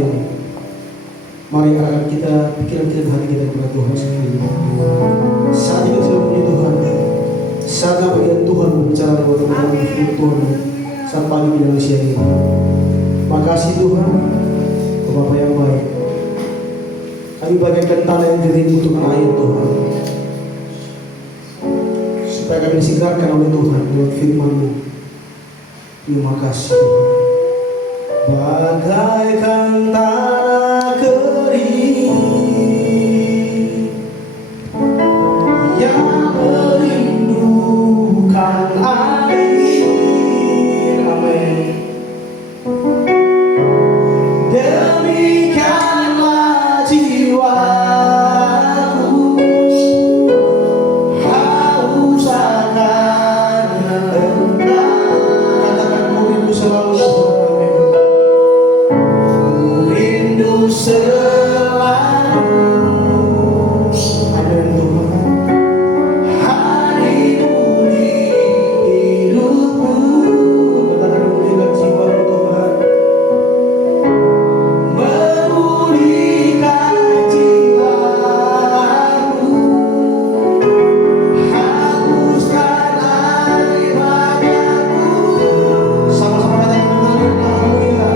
ini. Mari arahkan kita, pikiran kita, dan hati kita kepada Tuhan sendiri. Saat kita sudah punya Tuhan, saatnya bagian Tuhan berbicara lewat firman Tuhan saat pagi di Indonesia ini. Makasih Tuhan, Bapa yang baik. Kami bagaikan tanah yang kering untuk air Tuhan, supaya kami disegarkan oleh Tuhan lewat firman-Mu. Terima kasih Tuhan. Bagaikan tanah kering yang merindukan air. Amin. Demikianlah jiwaku haus akan Engkau. Katakan ku rindu selalu Tuhan. Rindu selalu ada Tuhan. Harimu di hidupku. Katakan memulihkan jiwaku Tuhan. Memulihkan jiwaku. Hapuskan air mataku. Sama-sama katakan mengalirlah.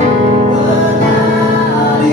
Mengalirlah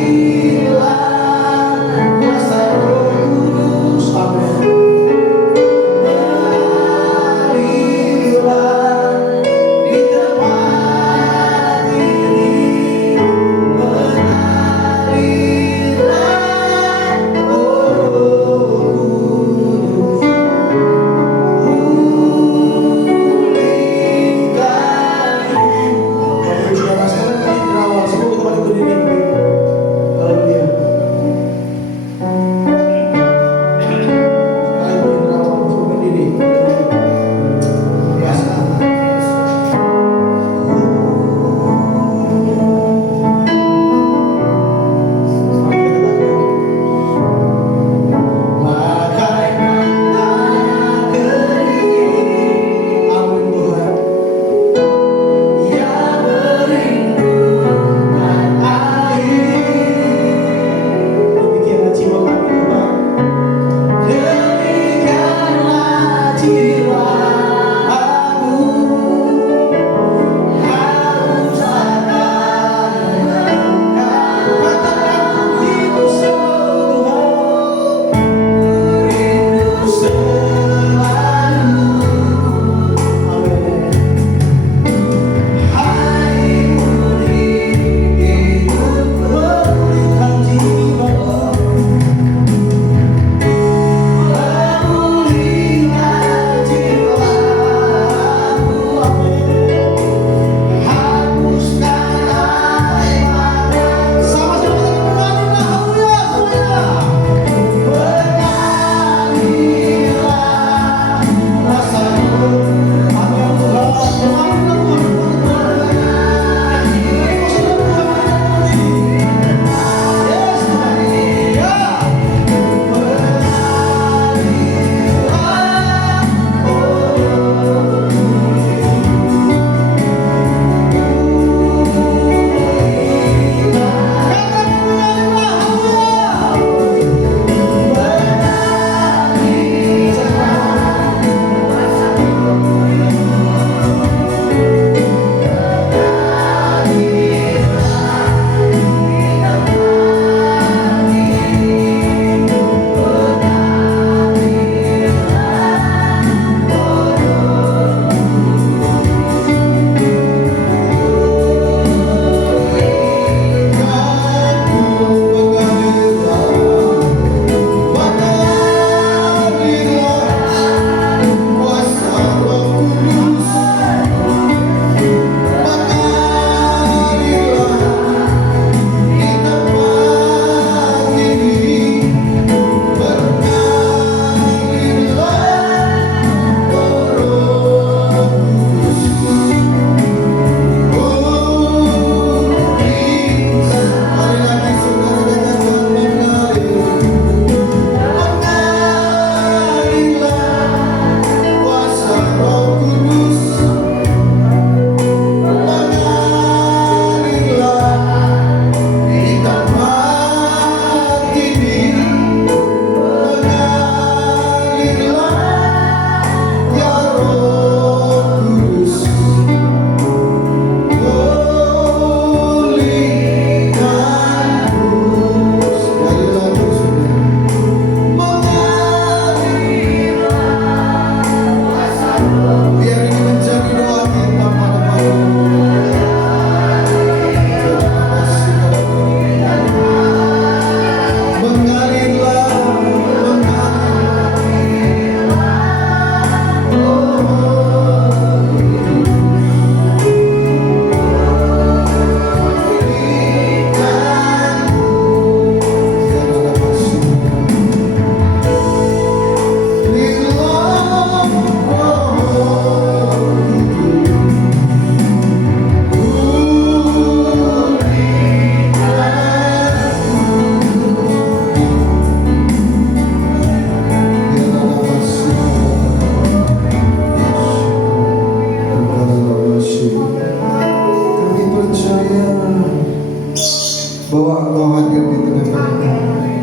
bahwa Engkau hadir di tengah-tengah kami,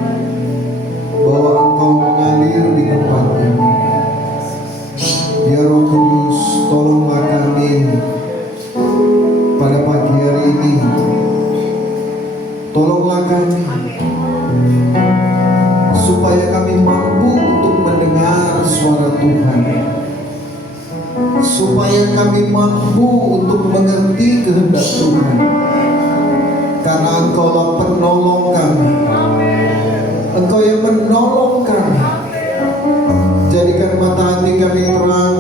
bahwa Engkau mengalir di tempat ini. Ya Roh Kudus, tolonglah kami pada pagi hari ini. Tolonglah kami supaya kami mampu untuk mendengar suara Tuhan, supaya kami mampu untuk mengerti kehendak Tuhan, karena Engkaulah penolong kami. Engkau yang menolong kami. Jadikan mata hati kami terang,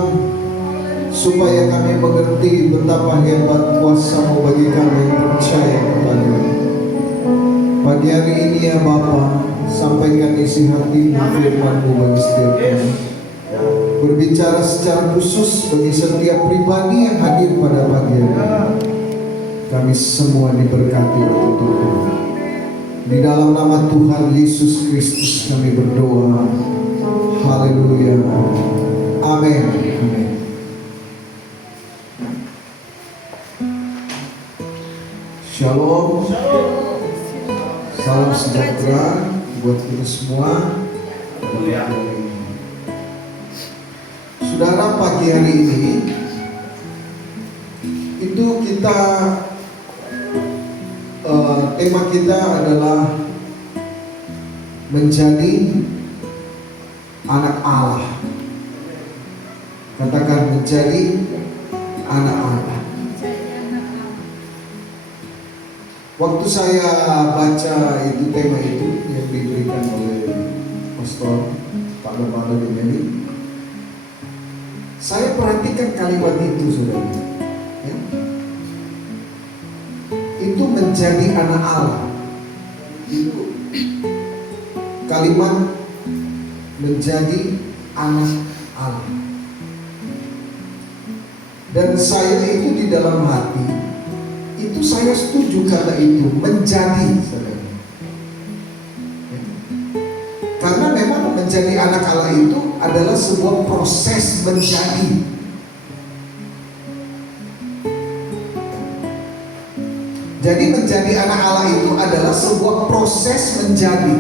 supaya kami mengerti betapa hebat kuasa-Mu bagi kami yang percaya kepada-Mu. Pagi hari ini ya Bapa, sampaikan isi hati firman-Mu bagi setiap kami. Berbicara secara khusus bagi setiap pribadi yang hadir pada pagi hari ini. Kami semua diberkati oleh Tuhan. Di dalam nama Tuhan Yesus Kristus kami berdoa. Haleluya. Amin. Amin. Shalom. Salam sejahtera buat kita semua. Saudara, pagi hari ini itu kita tema kita adalah menjadi anak Allah. Katakan menjadi anak Allah. Waktu saya baca itu tema itu yang diberikan oleh Pastor Pak Lembaga Gemeli, saya perhatikan kalimat itu, saudara. Ya. Itu menjadi anak Allah. Itu kalimat menjadi anak Allah. Dan saya itu di dalam hati, itu saya setuju kata itu, menjadi, saudara. Ya. Karena memang menjadi anak Allah itu adalah sebuah proses menjadi. Jadi menjadi anak Allah itu adalah sebuah proses menjadi.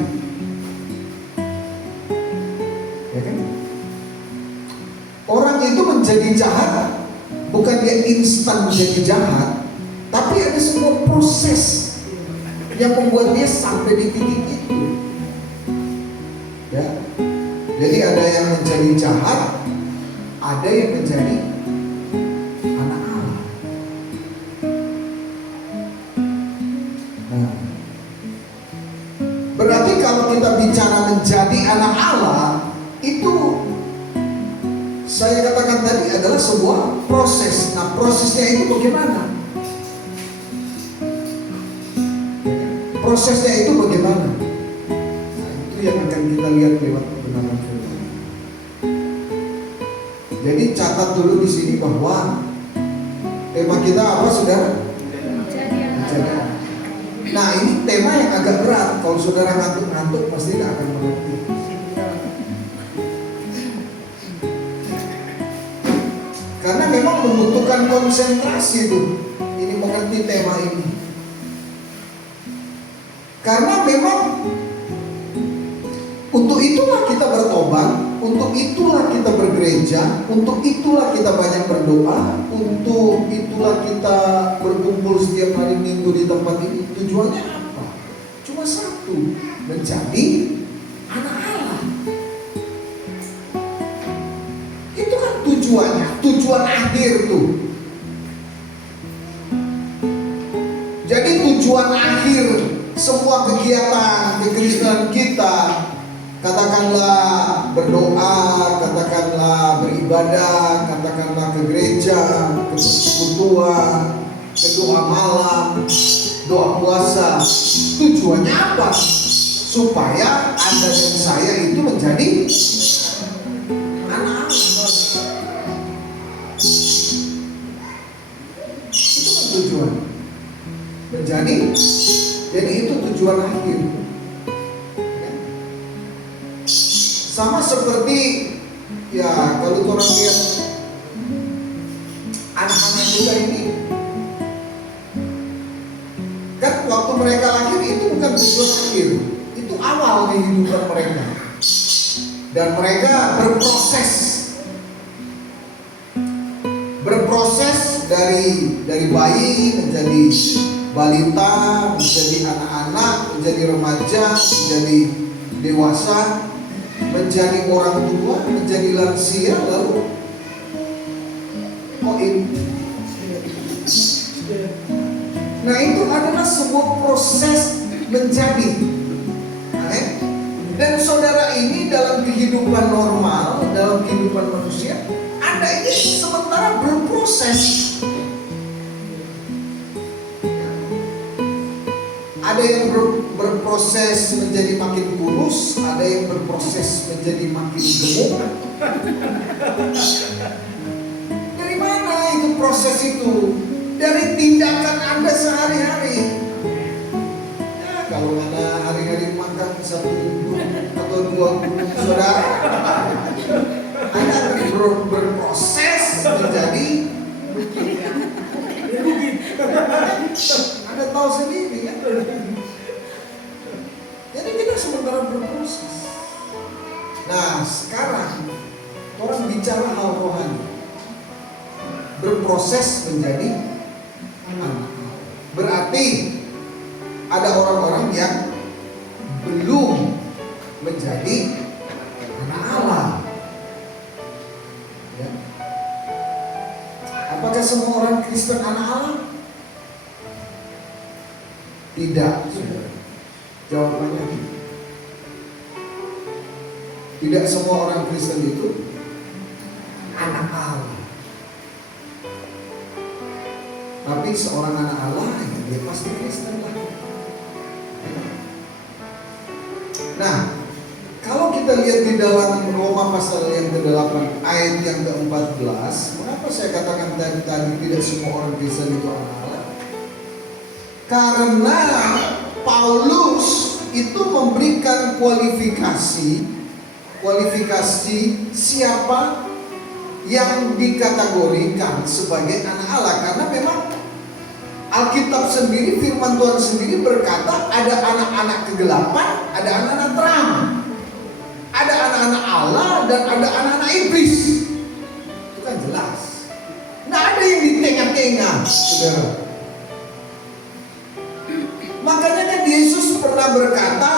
Ya kan? Orang itu menjadi jahat bukan dia instan menjadi jahat, tapi ada sebuah proses yang membuat dia sampai di titik itu. Ya. Jadi ada yang menjadi jahat, ada yang menjadi anak Allah. Nah, berarti kalau kita bicara menjadi anak Allah, itu saya katakan tadi adalah sebuah proses. Nah, prosesnya itu bagaimana? Prosesnya itu bagaimana? Nah, itu yang akan kita lihat lewat kebenaran firman. Jadi catat dulu di sini bahwa tema kita apa, saudara? Menjadi. Nah, ini tema yang agak berat. Kalau saudara ngantuk-ngantuk pasti tidak akan mengerti. Karena memang membutuhkan konsentrasi tuh. Ini mengerti tema ini. Karena memang untuk itulah kita bertobat, untuk itulah kita bergereja, untuk itulah kita banyak berdoa, untuk itulah kita berkumpul setiap hari Minggu di tempat ini. Tujuannya apa? Cuma satu, menjadi anak Allah. Itu kan tujuannya, tujuan akhir tuh. Jadi tujuan akhir semua kegiatan kekristenan kita, katakanlah berdoa, katakanlah beribadah, katakanlah ke gereja, ke persekutuan, ke doa malam, doa puasa, tujuannya apa? Supaya Anda dan saya itu menjadi anak Allah. Itu kan tujuan. Jadi itu tujuan akhir. Sama seperti ya kalau orang lihat anak-anak kita ini, kan waktu mereka lahir itu tujuan akhir. Itu awal kehidupan mereka. Dan mereka berproses dari bayi menjadi balita, menjadi anak-anak, menjadi remaja, menjadi dewasa, menjadi orang tua, menjadi lansia, lalu nah itu adalah sebuah proses menjadi. Dan saudara, ini dalam kehidupan normal, dalam kehidupan manusia, Anda ini sementara berproses. Ada yang berproses menjadi makin kurus, ada yang berproses menjadi makin gemuk. Dari mana itu proses itu? Dari tindakan Anda sehari-hari. Ya, kalau Anda hari-hari makan satu atau dua gunung saudara, Anda berproses menjadi. Anda tahu sendiri kan? Jadi kita sementara berproses. Nah sekarang orang bicara hal rohani, berproses menjadi anak. Berarti ada orang-orang yang belum menjadi anak Allah. Ya. Apakah semua orang Kristen anak Allah? Tidak, saudara. Jawabannya tidak. Tidak semua orang Kristen itu anak Allah. Tapi seorang anak Allah, ya dia pasti Kristen lah. Nah, kalau kita lihat di dalam Roma pasal yang ke-8 ayat yang ke-14, mengapa saya katakan tadi tidak semua orang Kristen itu anak Allah? Karena Paulus itu memberikan kualifikasi siapa yang dikategorikan sebagai anak Allah. Karena memang Alkitab sendiri, firman Tuhan sendiri berkata ada anak-anak kegelapan, ada anak-anak terang, ada anak-anak Allah dan ada anak-anak iblis. Itu kan jelas. Nah ada yang di tengah-tengah, saudara. Makanya kan Yesus pernah berkata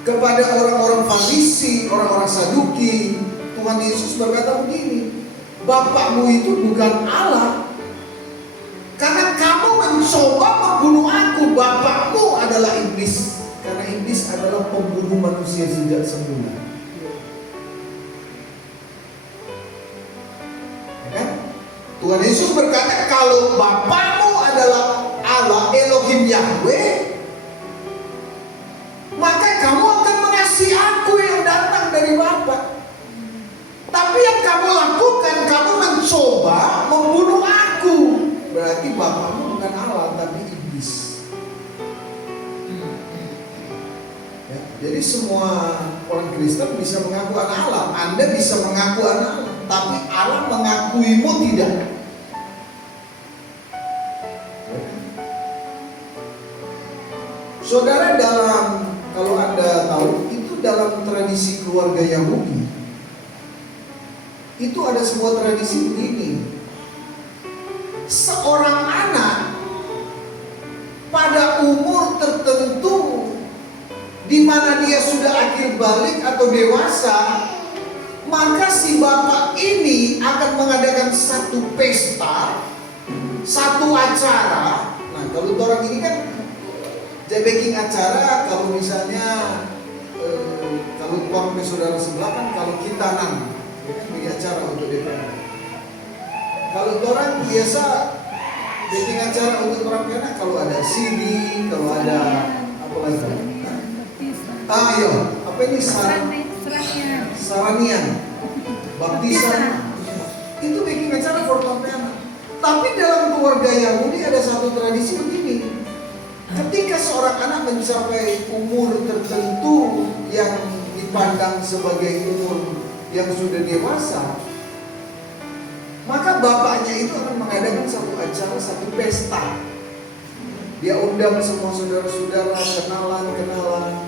kepada orang-orang Farisi, orang-orang Saduki, Tuhan Yesus berkata begini, Bapakmu itu bukan Allah, karena kamu mencoba membunuh aku. Bapakmu adalah iblis, karena iblis adalah pembunuh manusia sejak semula. Ya kan? Tuhan Yesus berkata kalau Bapakmu adalah Allah, Elohim Yahweh, maka kamu akan mengasihi aku yang datang dari Bapa. Tapi yang kamu lakukan, kamu mencoba membunuh aku. Berarti Bapakmu bukan Allah, tapi iblis. Ya, jadi semua orang Kristen bisa mengaku anak Allah. Anda bisa mengaku anak Allah, tapi Allah mengakuimu tidak. Saudara, kalau Anda tahu, itu dalam tradisi keluarga Yahudi, itu ada sebuah tradisi begini. Seorang anak pada umur tertentu di mana dia sudah akhir balik atau dewasa, maka si bapak ini akan mengadakan satu pesta, satu acara. Nah, kalau orang ini kan baking acara, kalau misalnya kalau orang saudara sebelah kan kalau kita bikin acara untuk DPR. Kalau orang biasa bikin acara untuk orang piana, kalau ada CD, kalau ada apa lagi? Iya, apa ini saranian, baptisan, itu bikin acara for piana. Tapi dalam keluarga Yahudi ada satu tradisi begini. Ketika seorang anak mencapai umur tertentu yang dipandang sebagai umur yang sudah dewasa, maka bapaknya itu akan mengadakan satu acara, satu pesta. Dia undang semua saudara-saudara, kenalan,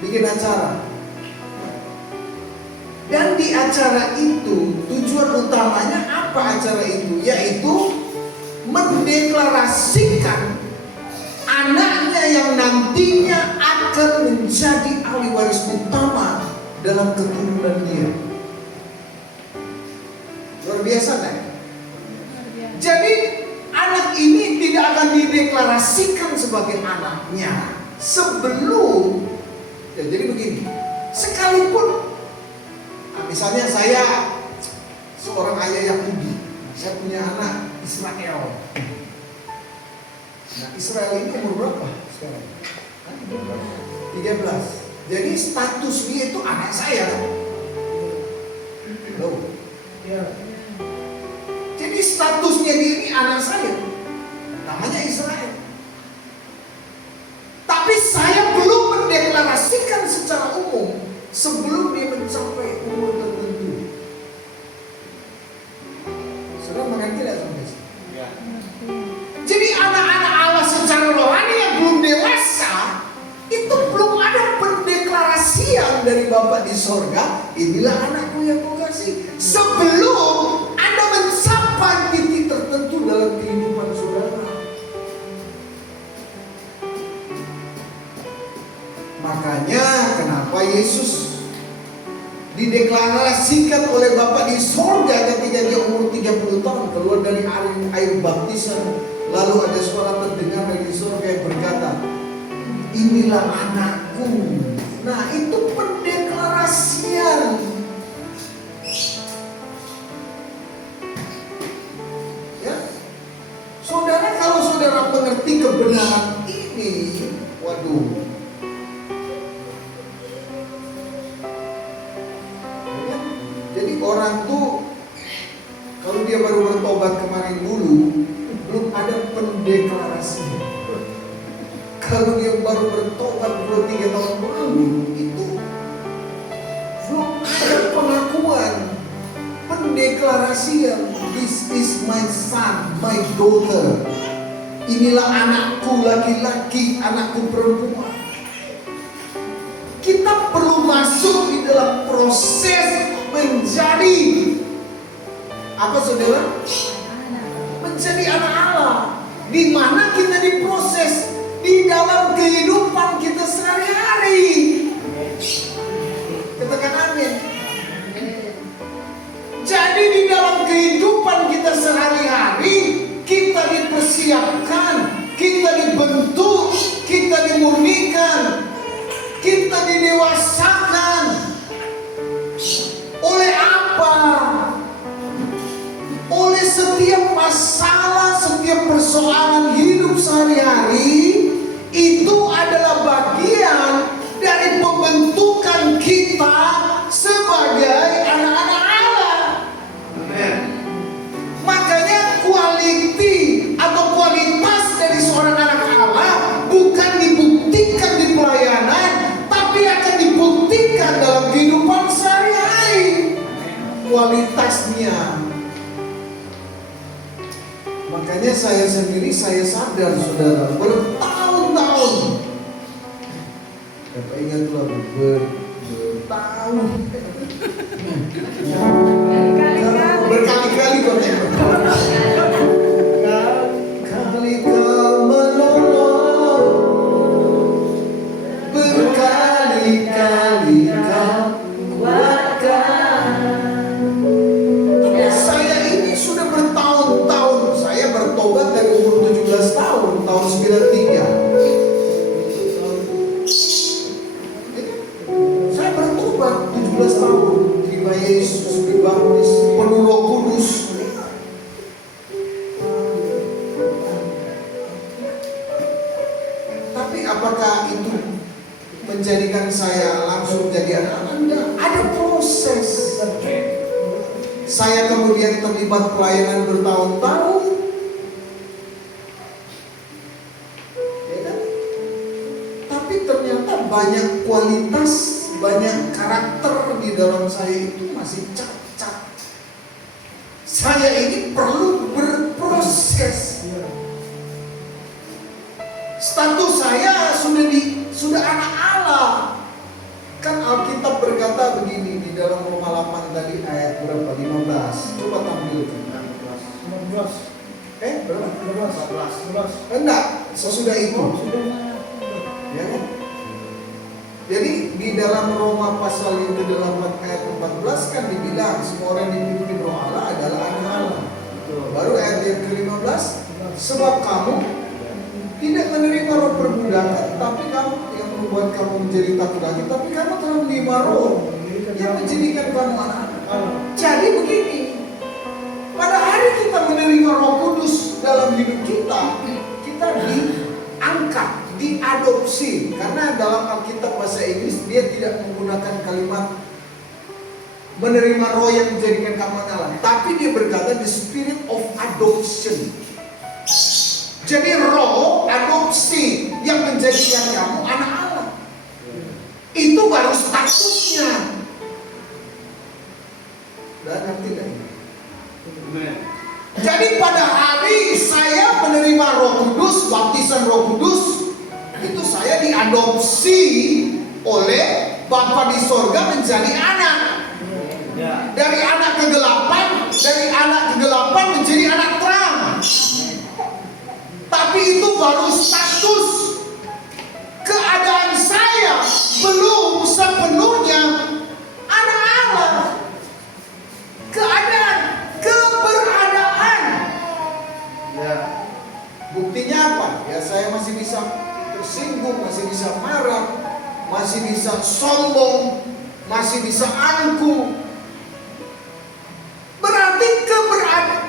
bikin acara. Dan di acara itu, tujuan utamanya apa acara itu? Yaitu mendeklarasikan anaknya yang nantinya akan menjadi ahli waris utama dalam keturunan dia. Luar biasa kan? Jadi anak ini tidak akan dideklarasikan sebagai anaknya sebelum, ya jadi begini, sekalipun misalnya saya seorang ayah Yahudi, saya punya anak Israel. Nah, Israel ini umur berapa sekarang? 13. Jadi status dia itu anak saya. Loh. Ya. Jadi statusnya dia ini anak saya. Namanya Israel. Tapi saya belum mendeklarasikan secara umum sebelum dia mencapai umur tertentu. Saudara mengerti tidak sampai sini? Ya. Jadi anak-anak Allah secara rohani yang belum dewasa itu belum ada pendeklarasian dari Bapa di sorga, inilah anakku yang kukasihi. Sebelum Anda mencapai titik tertentu dalam kehidupan saudara. Makanya kenapa Yesus dideklarasikan oleh Bapa di sorga ketika dia umur 30 tahun keluar dari air baptisan. Lalu ada suara terdengar dari sorga yang berkata, inilah anakku. Nah, itu pendeklarasian. Ya, saudara, kalau saudara mengerti kebenaran ini, waduh. Ya, jadi orang tuh kalau dia baru bertobat kemarin dulu, belum ada pendeklarasi. Kalau dia baru bertobat 2-3 tahun lalu, itu belum ada pengakuan, pendeklarasian. This is my son, my daughter. Inilah anakku laki-laki, anakku perempuan. Kita perlu masuk di dalam proses menjadi apa saudara? Menjadi anak Allah. Di mana kita diproses di dalam kehidupan kita sehari-hari. Katakan amin. Jadi di dalam kehidupan kita sehari-hari kita dipersiapkan, kita dibentuk, kita dimurnikan, kita didewasakan. Oleh apa? Oleh setiap masalah, setiap persoalan hidup sehari-hari itu adalah bagian dari pembentukan kita sebagai anak-anak Allah. Amen. Makanya kualitas dari seorang anak Allah bukan dibuktikan di pelayanan, tapi akan dibuktikan dalam kehidupan sehari-hari. Kualitasnya. Makanya saya sendiri, saya sadar saudara, bertahun-tahun. Bapak ingat lagu bertahun. Berkali-kali kau tembak. Kali kau menolong, berkali-kali kau kuatkan. Saya ini sudah bertahun-tahun. Saya bertobat dari umur 17 tahun, tahun 93. Saya bertobat 17 tahun. Terima Yesus, dibaptis, penuh Roh Kudus. Tapi apakah itu menjadikan saya langsung jadi anak Anda? Ada proses. Saya kemudian terlibat pelayanan bertahun-tahun. Ya kan? Tapi ternyata banyak kualitas, banyak karakter di dalam saya itu masih cacat. Saya ini perlu berproses. Status saya sudah anak Allah. Kan Alkitab berkata begini di dalam Roma 8 tadi ayat berapa? 15. Coba tampilkan. 15. Berapa? 15. Enggak, sesudah itu. Ya kan? Jadi di dalam Roma pasal yang ke-8 ayat 14 kan dibilang semua orang yang dipimpin Roh Allah adalah anak Allah. Baru ayat yang ke-15, sebab kamu tidak menerima roh perbudakan, tapi kamu yang membuat kamu menjadi takut lagi, tapi kamu telah menerima roh yang menjadikan kamu anak-anak. Jadi begini, pada hari kita menerima Roh Kudus dalam hidup kita, kita diangkat, diadopsi. Karena dalam Alkitab bahasa Inggris dia tidak menggunakan kalimat menerima roh yang menjadikan kamu anak Allah, tapi dia berkata the spirit of adoption. Jadi roh adopsi yang menjadikan kamu anak Allah. Itu baru statusnya. Dan ngerti tidak? Jadi pada hari saya menerima Roh Kudus, baptisan Roh Kudus, itu saya diadopsi oleh Bapa di sorga menjadi anak. Dari anak kegelapan, menjadi anak terang. Tapi itu baru status. Keadaan saya belum sepenuhnya anak Allah. Keberadaan. Ya. Buktinya apa? Ya saya masih bisa tersinggung, masih bisa marah, masih bisa sombong, masih bisa angkuh. Berarti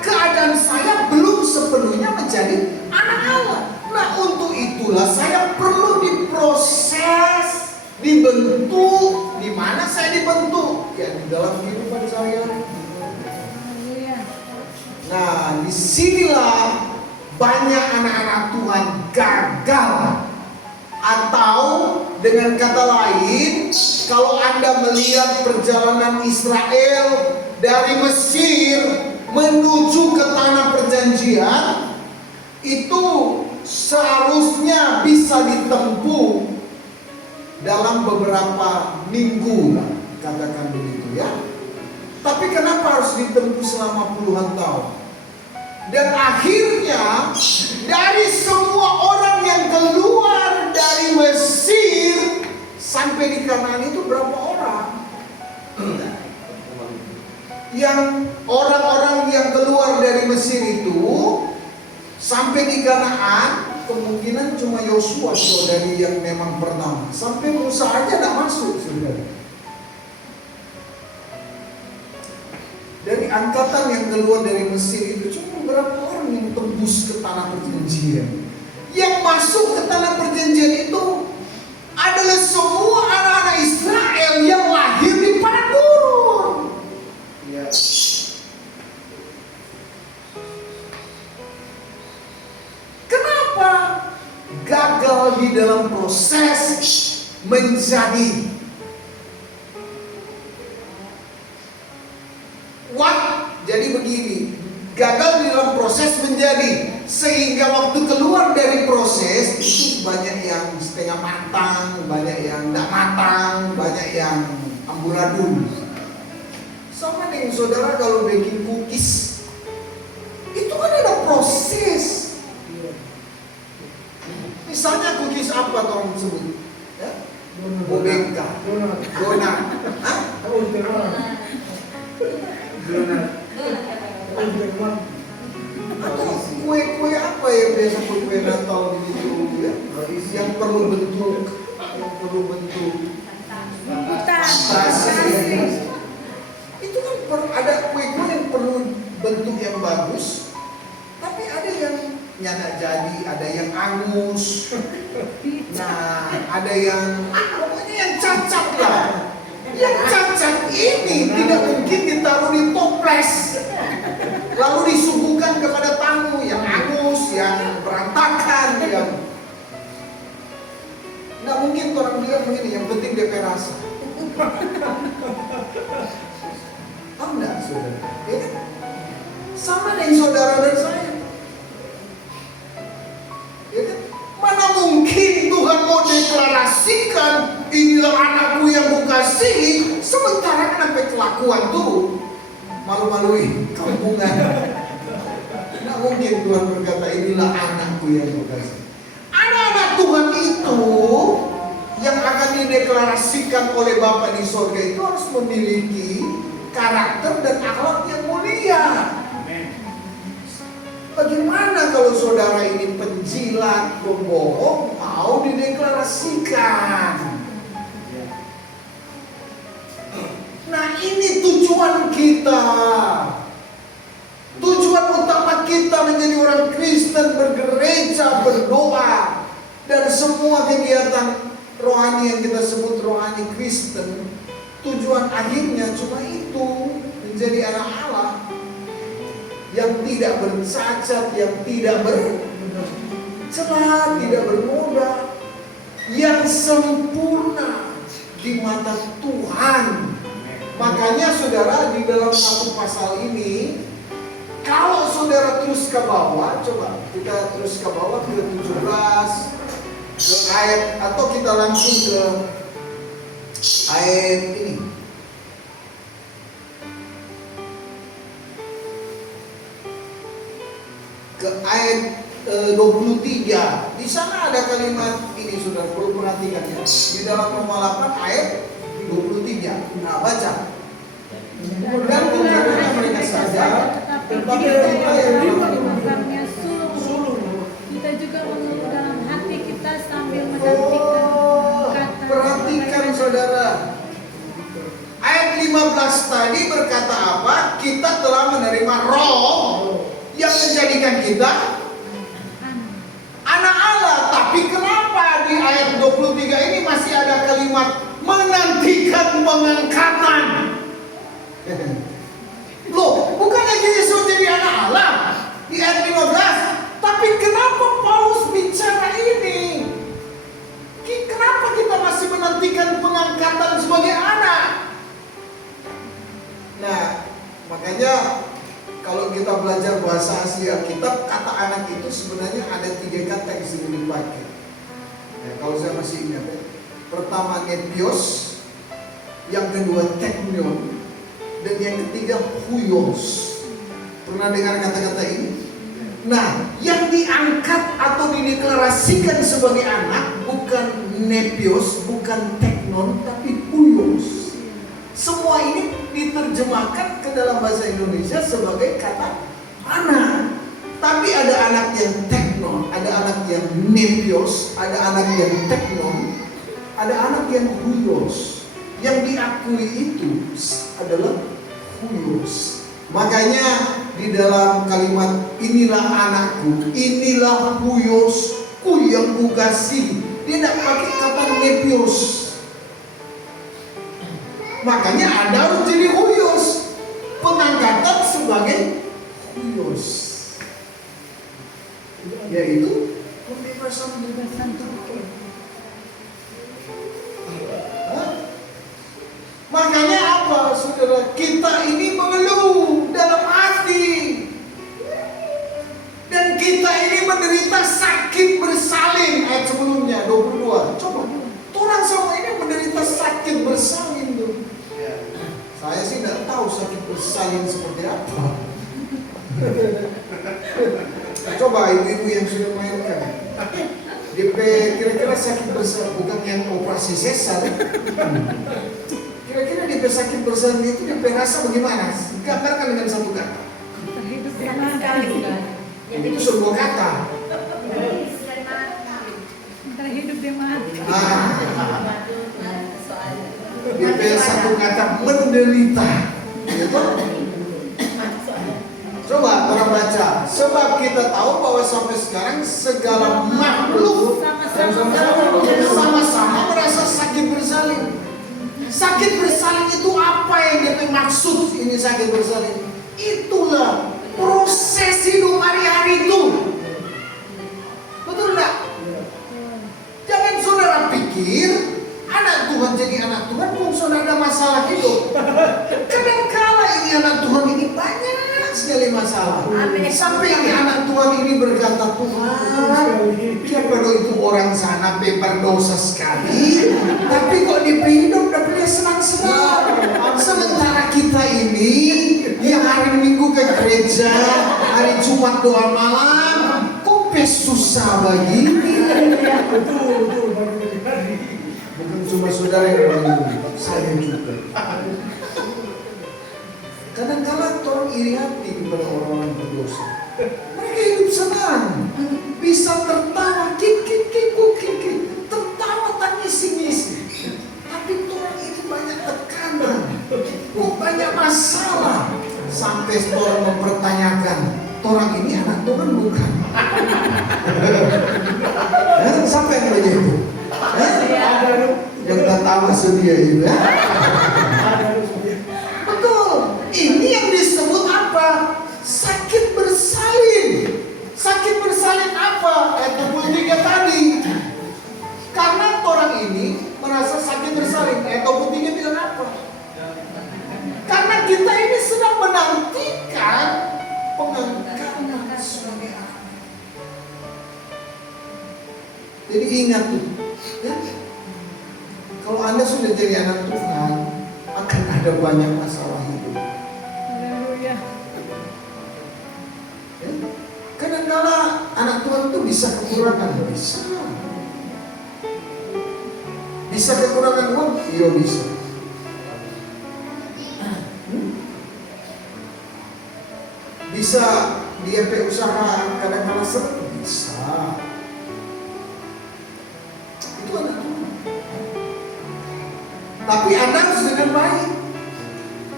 keadaan saya belum sepenuhnya menjadi anak Allah. Nah untuk itulah saya perlu diproses, dibentuk. Di mana saya dibentuk? Ya di dalam kehidupan saya. Nah disinilah banyak anak-anak Tuhan gagal. Atau dengan kata lain, kalau Anda melihat perjalanan Israel dari Mesir menuju ke tanah perjanjian, itu seharusnya bisa ditempuh dalam beberapa minggu, katakan begitu ya. Tapi kenapa harus ditempuh selama puluhan tahun? Dan akhirnya dari semua orang yang keluar dari Mesir sampai di Kanaan itu berapa orang? Yang orang-orang yang keluar dari Mesir itu sampai di Kanaan kemungkinan cuma Yosua dari yang memang pertama. Sampai Musa aja tidak masuk sebenarnya. Dari angkatan yang keluar dari Mesir itu cuma berapa orang yang tembus ke tanah perjanjian. Yang masuk ke tanah perjanjian itu adalah semua anak-anak Israel yang lahir di padang gurun. Ya. Kenapa gagal di dalam proses menjadi jadi begini, gagal di dalam proses menjadi, sehingga waktu keluar dari proses itu banyak yang setengah matang, banyak yang tidak matang, banyak yang amburadul. Sama dengan saudara kalau baking cookies, itu kan ada proses. Misalnya cookies apa orang sebut? Ya? Bobeka, donat, atau kue-kue apa yang biasa kue Natal gitu ya? Yang perlu bentuk fantasi. Itu kan ada kue-kue yang perlu bentuk yang bagus, tapi ada yang nyata jadi, ada yang angus. Nah, ada yang pokoknya yang cacat lah. Yang cacat ini tidak mungkin ditaruh di toples lalu disuguhkan kepada tamu yang angus, yang berantakan, yang nggak mungkin orang bilang begini. Yang penting DP rasa. Enggak, saudara. Ya kan? Sama dengan saudara dan saya. Ya kan? Mana mungkin deklarasikan, inilah anakku yang kukasihi, sementara kenapa kelakuan tuh malu-maluin kampungan. Tidak mungkin Tuhan berkata, inilah anakku yang kukasihi. Anak-anak Tuhan itu yang akan dideklarasikan oleh Bapa di sorga itu harus memiliki karakter dan akhlak yang mulia. Bagaimana kalau saudara ini penjilat, pembohong, mau dideklarasikan? Nah, ini tujuan kita. Tujuan utama kita menjadi orang Kristen, bergereja, berdoa, dan semua kegiatan rohani yang kita sebut rohani Kristen, tujuan akhirnya cuma itu, menjadi anak Allah yang tidak bercacat, yang tidak bercela, tidak bernoda, yang sempurna di mata Tuhan. Makanya saudara, di dalam satu pasal ini, kalau saudara terus ke bawah, coba kita terus ke bawah ke 17 ke ayat, atau kita langsung ke ayat ini. Ke ayat 23. Di sana ada kalimat ini, saudara perlu perhatikan ya. Di dalam Roma 8 ayat 23. Nah, baca. Dan bukan mereka saja, tetapi kita yang melakukannya sulung. Kita juga mengeluh dalam hati kita sambil menantikan kata. Perhatikan saudara. Ayat 15 tadi berkata apa? Kita telah menerima roh yang menjadikan kita anak Allah. Tapi kenapa di ayat 23 ini masih ada kalimat menantikan pengangkatan? Loh, bukannya Yesus jadi anak Allah di ayat 15? Tapi kenapa Paulus bicara ini? Kenapa kita masih menantikan pengangkatan sebagai anak? Nah, makanya kalau kita belajar bahasa asli Alkitab, kata anak itu sebenarnya ada 3 kata yang sering dipakai. Ya, kalau saya masih ingat ya. Pertama nepios, yang kedua teknion, dan yang ketiga huios. Pernah dengar kata-kata ini? Nah, yang diangkat atau dideklarasikan sebagai anak bukan nepios, bukan teknon, tapi huios. Semua ini diterjemahkan ke dalam bahasa Indonesia sebagai kata anak. Tapi ada anak yang teknon, ada anak yang nepios, ada anak yang teknon, ada anak yang huios. Yang diakui itu adalah huios. Makanya di dalam kalimat inilah anakku, inilah huiosku yang kukasihi, dia tidak pakai kata nepios. Makanya Anda harus jadi huios, pengangkatan sebagai huios, yaitu pembebasan Makanya apa saudara? Kita ini mengeluh dalam hati, dan kita ini menderita sakit bersalin. Ayat sebelumnya 22. Coba, orang semua ini menderita sakit bersalin tuh. Saya sih tidak tahu sakit bersalin seperti apa. Coba ibu-ibu yang sudah melahirkan, DP kira-kira sakit bersalin, bukan yang operasi sesar. Kira-kira DP sakit bersalin itu DP rasa bagaimana? Gambarkan dengan satu kata. Terhidup sama sekali. Itu sebuah kata. Terhidup di mati. DP satu kata menderita. Gitu? Coba orang baca. Sebab kita tahu bahwa sampai sekarang segala makhluk sama-sama merasa sakit bersalin. Sakit bersalin itu apa yang dia maksud ini sakit bersalin? Itulah proses hidup hari-hari itu. Betul enggak? Jangan saudara pikir anak Tuhan jadi anak Tuhan pun saudara ada masalah hidup. Kadang-kala ini anak Tuhan ini banyak banyak sekali masalah. Amin. Sampai ini anak Tuhan ini berkata, Tuhan, daripada itu orang sana berdosa sekali, tapi kok di hidup udah punya senang-senang. Sementara kita ini yang hari Minggu ke gereja, hari Jumat doa malam, kok susah begini. Betul, baru tadi. Bukan cuma saudara yang begini, saya juga. Kadang-kadang orang iri hati kepada orang-orang berdosa. Mereka hidup senang, bisa tertawa, kik, tertawa tangis-ngisi. Tapi orang ini banyak tekanan, banyak masalah. Sampai orang mempertanyakan, orang ini anak Tuhan bukan? Sampai yang begitu. Yang tertawa sedia itu ya. Betul. Ini yang disebut apa? Sakit bersalin. Sakit bersalin apa? Ayat 23 tadi. Karena orang ini merasa sakit bersalin. Ayat 23 bilang apa? Karena kita ini sedang menantikan pengangkatan sebagai anak. Jadi ingat tuh, ya? Kalau Anda sudah jadi anak Tuhan, akan ada banyak masalah hidup. Haleluya. Ya? Kadang-kala anak Tuhan itu bisa kekurangan, bisa. Bisa kekurangan uang, iya bisa. Bisa dia usaha kadang-kala seret, bisa. Itu anak Tuhan. Tapi Anda harus dengan baik.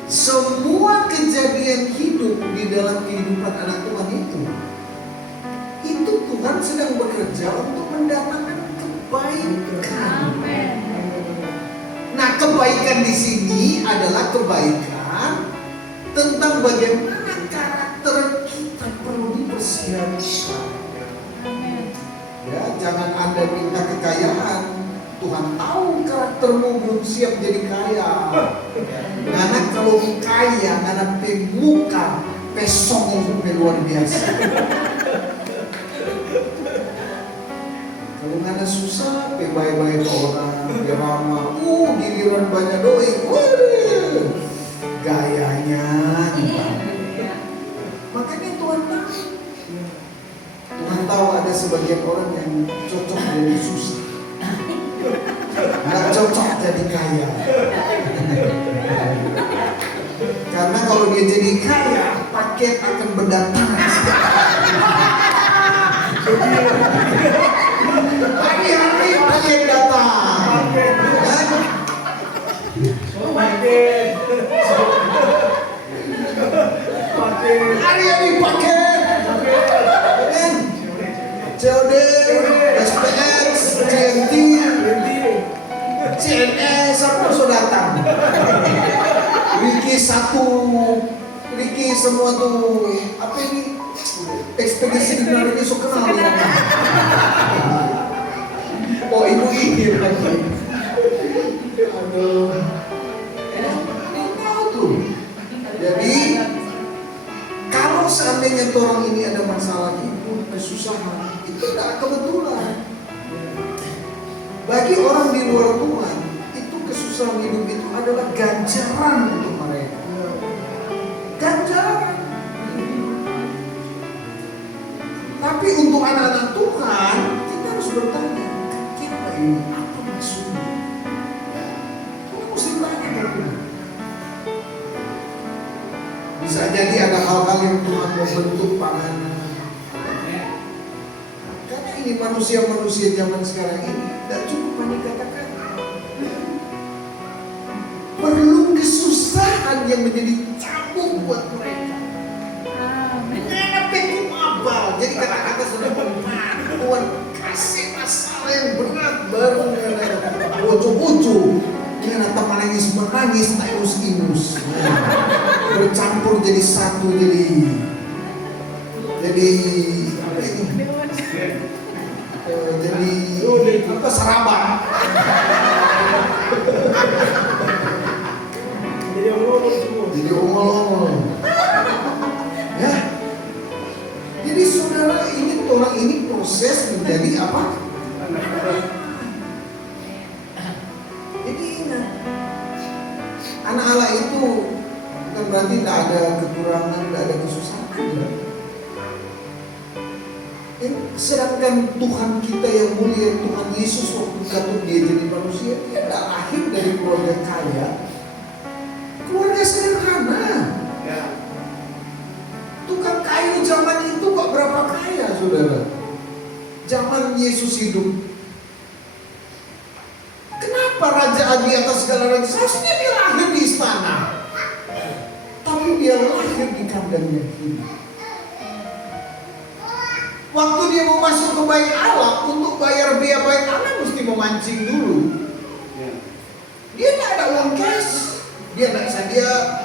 Semua kejadian hidup di dalam kehidupan anak Tuhan itu Tuhan sedang bekerja untuk mendatangkan kebaikan. Amin. Nah, kebaikan di sini adalah kebaikan tentang bagaimana karakter kita perlu dipersiapkan. Amin. Ya, jangan Anda minta kekayaan. Tuhan tahu karaktermu belum siap jadi kaya. Karena kalau kaya, karena muka pesong luar biasa. Kalau nggak susah, baik-baik orang, ramah, giliran banyak doi, waduh, gayanya. Makanya Tuhan tahu. Tuhan tahu ada sebagian orang yang cocok jadi susah. Nggak cocok jadi kaya. Karena kalau dia jadi kaya, paket akan berdatangan. Hari-hari paket datang. Hari-hari paket. COD, SPX, CNT, CNS, apa sudah datang. Ricky semua tuh apa ini? Ekspedisi di mana dia suka kenal. Oh ibu ini lagi. Aduh. Tahu tuh. Jadi kalau seandainya orang ini ada masalah hidup, kesusahan, itu tidak kebetulan. Bagi orang di luar Tuhan, itu kesusahan hidup itu adalah ganjaran untuk mereka. Ganjaran. Tapi untuk anak-anak Tuhan, kita harus bertanya, kita ini apa maksudnya? Kita mesti tanya dulu. Bisa jadi ada hal-hal yang Tuhan mau bentuk pada anak. Karena ini manusia-manusia zaman sekarang ini tidak cukup hanya kata-kata. Perlu kesusahan yang menjadi cambuk buat mereka. Amin. Ngapain abal? Jadi kata-kata sudah benar. Tuhan kasih masalah yang berat baru ujung-ujung. Karena teman menangis, tak ingus-ingus. Bercampur jadi satu, jadi apa ini? Jadi apa seraban? Jadi omong semua. Jadi ongol-ongol. proses menjadi apa? Jadi ingat, anak Allah itu bukan berarti tidak ada kekurangan, tidak ada kesusahan. Sedangkan Tuhan kita yang mulia, Tuhan Yesus waktu jatuh dia jadi manusia, dia tidak lahir dari keluarga kaya, keluarga sederhana. Tukang kayu zaman itu kok berapa kaya, saudara? Zaman Yesus hidup. Kenapa raja di atas segala raja? Seharusnya dia lahir di istana, tapi dia lahir di kandang yatim. Waktu dia mau masuk ke bait Allah, untuk bayar biaya bait Allah mesti memancing dulu. Dia tidak ada uang cash, dia tidak sedia.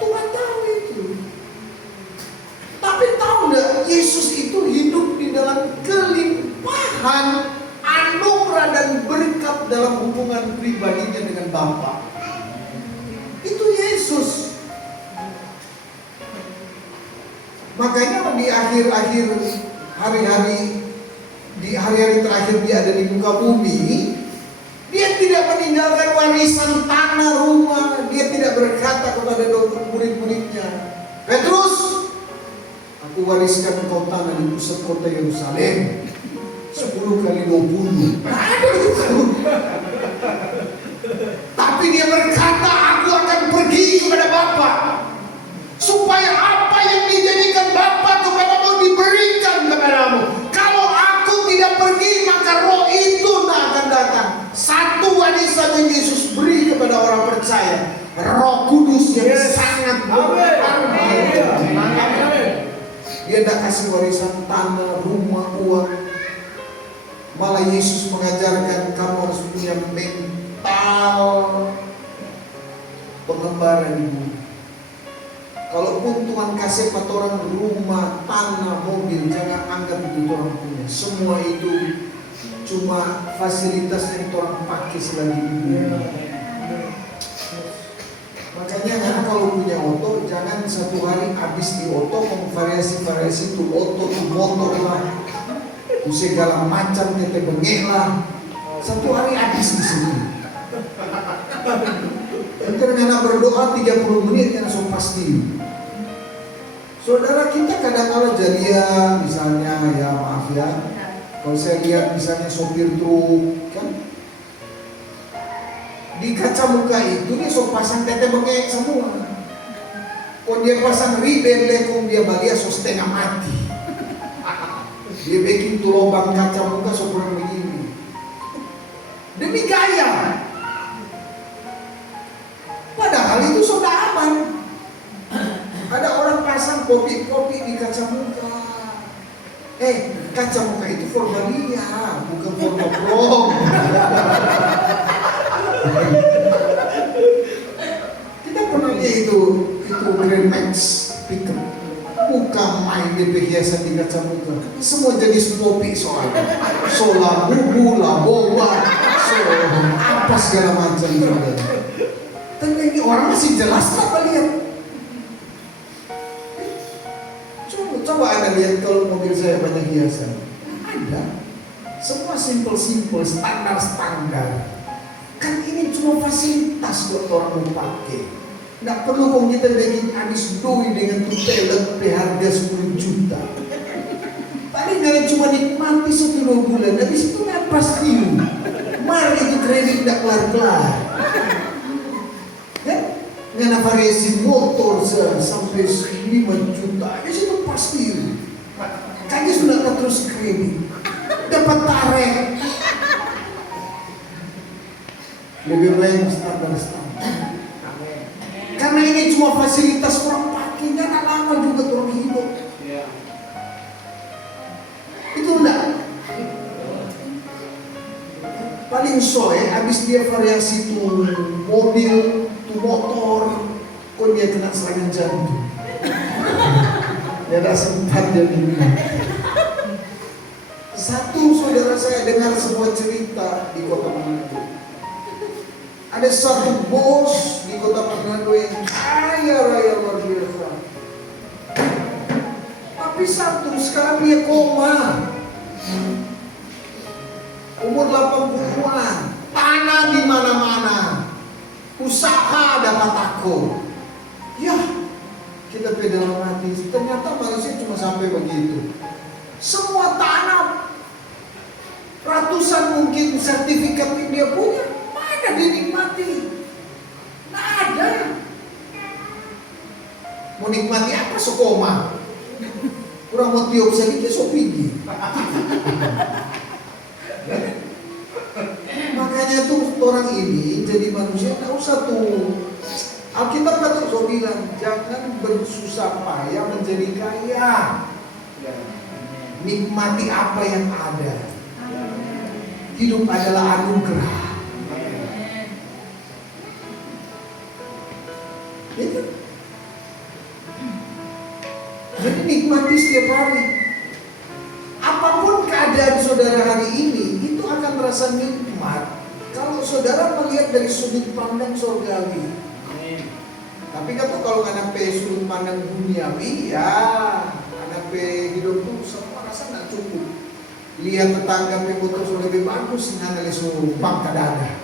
Tuhan tahu itu. Tapi tahu nggak, Yesus itu hidup di dalam kelimpahan anugerah dan berkat dalam hubungan pribadinya dengan Bapa. Itu Yesus. Makanya di akhir-akhir hari-hari, di hari-hari terakhir dia ada di muka bumi, dia tidak meninggalkan warisan tanah, rumah. Dia tidak berkata kepada murid-muridnya, Petrus, aku wariskan kau tanah di pusat kota Yerusalem 10 kali 20. Tapi dia berkata, aku akan pergi kepada Bapa, supaya apa yang dijadikan Bapa kepadamu diberikan kepadamu. Kalau aku tidak pergi, maka roh itu tak akan datang. Satu warisan yang Yesus beri kepada orang percaya, Roh Kudus yang sangat berharga. Dia tidak kasih warisan tanah, rumah, uang. Malah Yesus mengajarkan kamu harus punya mental pengembara di bumi. Kalaupun Tuhan kasih pada orang rumah, tanah, mobil, jangan anggap itu orang punya. Semua itu cuma fasilitas yang orang pakai selagi dunia. Makanya karena kalau punya oto, jangan satu hari habis di oto, variasi-variasi itu oto, itu motor lah, itu segala macam tete bengek lah. Satu hari habis di sini. Karena berdoa 30 menit yang langsung pasti. Saudara, kita kadang-kadang jadian, misalnya ya maaf ya, kalau saya lihat misalnya sopir truk kan, di kaca muka itu dia so pasang tete bengek semua. Kalau dia pasang riben lekong dia balia so setengah mati. Dia bikin tuh lubang kaca muka so kurang begini. Demi gaya. Padahal itu sudah aman. Ada orang pasang kopi-kopi di kaca muka. Kaca muka itu formalia, bukan formaprom. Kita pernah lihat itu Grand Max pickup. Bukan main DP hiasan di kaca muka. Semua jenis kopi soalnya. So labu, boba, so apa segala macam juga. Tapi ini orang masih jelas tak lihat. Coba Anda lihat kalau mobil saya banyak hiasan. Ada. Semua simple, standar. Kan ini cuma fasilitas buat orang mau pakai. Nggak perlu kok kita bikin habis duit dengan tutelet harga 10 juta. Paling kalian cuma nikmati 1-2 bulan. Habis itu nggak pasti. Mari itu kredit nggak kelar-kelar. Dengan variasi motor sampai 5 juta, di situ pasti. Kayaknya sudah terus kredit, dapat tarik. Lebih baik standar. Karena ini cuma fasilitas orang pakai, nggak lama juga orang hidup. Itu enggak. Paling habis dia variasi tuh mobil, motor, kok dia kena serangan jantung. Dia ada sempat jadi. Satu saudara saya dengar sebuah cerita di kota Manado. Ada satu bos di kota Manado yang kaya raya luar biasa. Tapi Tapi satu, sekarang dia koma. Umur 80-an, tanah di mana-mana, usaha dapat takut. Ya, kita dalam hati, ternyata manusia cuma sampai begitu. Semua tanah, ratusan mungkin sertifikat yang dia punya, mana dinikmati? Nggak ada. Mau nikmati apa sekoma? Kurang mau tiup sedikit so pergi. Makanya tuh orang ini jadi manusia nggak usah tuh. Alkitab kata so bilang jangan bersusah payah menjadi kaya. Nikmati apa yang ada. Hidup adalah anugerah. Itu. Jadi nikmati setiap hari. Apapun keadaan saudara hari ini, itu akan terasa nikmat kalau saudara melihat dari sudut pandang surgawi. Tapi kan tuh kalau anak sudut pandang duniawi, ya anak hidup tuh semua rasa nggak cukup. Lihat tetangga motor sudah lebih bagus, analis bangka dada.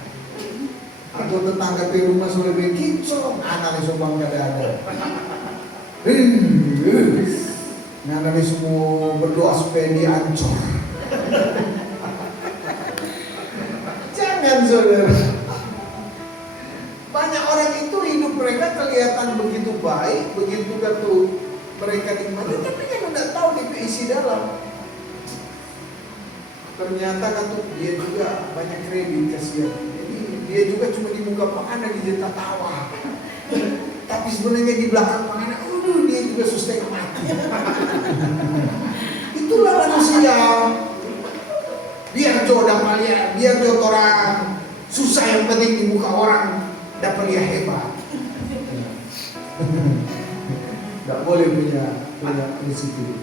Atau tetangga rumah sudah lebih kinclong, analis bangka dada. Analis semua berdoa supaya dia ancur. Jangan saudara. Banyak orang itu hidup mereka kelihatan begitu baik, begitu tuh mereka nikmati, tapi kan tidak tahu di isi dalam. Ternyata kan tuh dia juga banyak kredit kasihan. Jadi dia juga cuma di muka penganak dia tawa. Tapi sebenarnya di belakang penganak, dia juga susah mati. Itulah manusia. Biar jodoh kalian, biar jodoh orang susah yang penting di muka orang dapat dia hebat. Tidak boleh punya prinsip itu.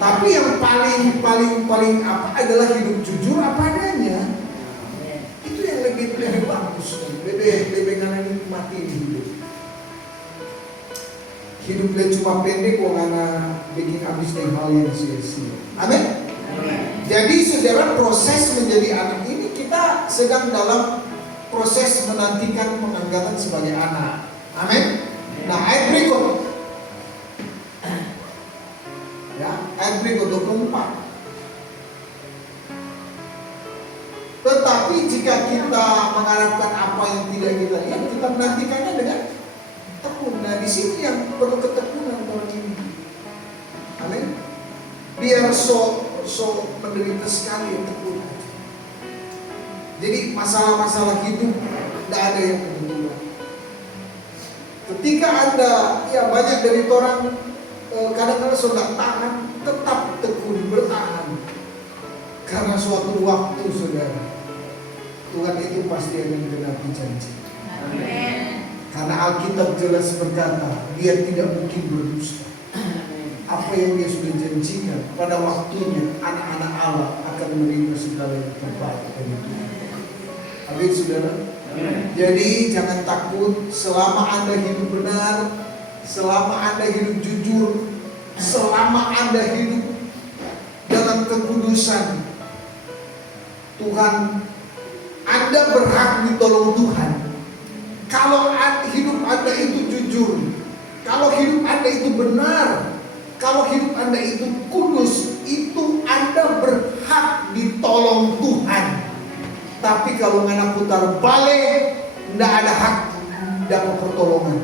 Tapi yang paling apa adalah hidup jujur apa adanya. Itu yang lebih bagus, lebih karena nikmati hidup. Hidup dia cuma pendek kok karena bikin habis dengan hal yang sia-sia. Amin. Jadi saudara, proses menjadi anak ini kita sedang dalam proses menantikan pengangkatan sebagai anak. Amin. Nah, ayat berikut. Ya, ayat berikut 24. Tetapi jika kita mengharapkan apa yang tidak kita lihat, kita menantikannya dengan tekun. Nah, di sini yang perlu ketekunan tahun ini. Amin. Biar so menderita sekali yang tekun. Jadi masalah-masalah hidup tidak ada yang kebetulan. Ketika Anda, ya banyak dari orang kadang-kadang sudah tahan, tetap tekun bertahan. Karena suatu waktu saudara, Tuhan itu pasti akan genapi janji. Amin. Karena Alkitab jelas berkata, Dia tidak mungkin berdusta. Apa yang Dia sudah janjikan pada waktunya, anak-anak Allah akan menerima segala yang terbaik dari Tuhan. Amin saudara. Jadi jangan takut selama Anda hidup benar, selama Anda hidup jujur, selama Anda hidup dalam kekudusan, Tuhan, Anda berhak ditolong Tuhan. Kalau hidup Anda itu jujur, kalau hidup Anda itu benar, kalau hidup Anda itu kudus, itu Anda berhak ditolong Tuhan. Tapi kalau Anda putar balik, tidak ada hak dapat pertolongan.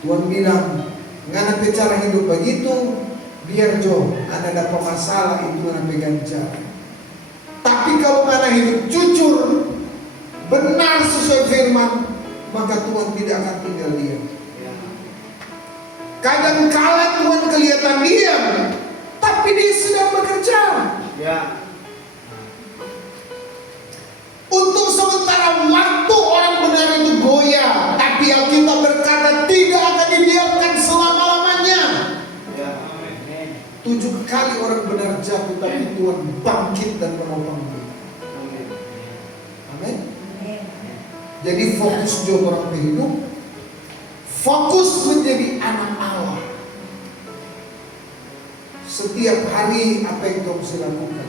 Tuhan bilang, Anda cara hidup begitu, biar Anda dapat masalah itu Anda pegang jalan. Tapi kalau Anda hidup jujur, benar sesuai firman, maka Tuhan tidak akan tinggal diam. Kadang-kala Tuhan kelihatan diam, tapi Dia sedang bekerja. Ya. Untuk sementara waktu orang benar itu goyah, tapi Alkitab berkata tidak akan didiamkan selama-lamanya. 7 kali orang benar jatuh, tapi Tuhan bangkit dan menopang dia. Amin. Jadi fokus jodoh orang hidup, fokus menjadi anak Allah. Setiap hari apa yang kau mesti lakukan?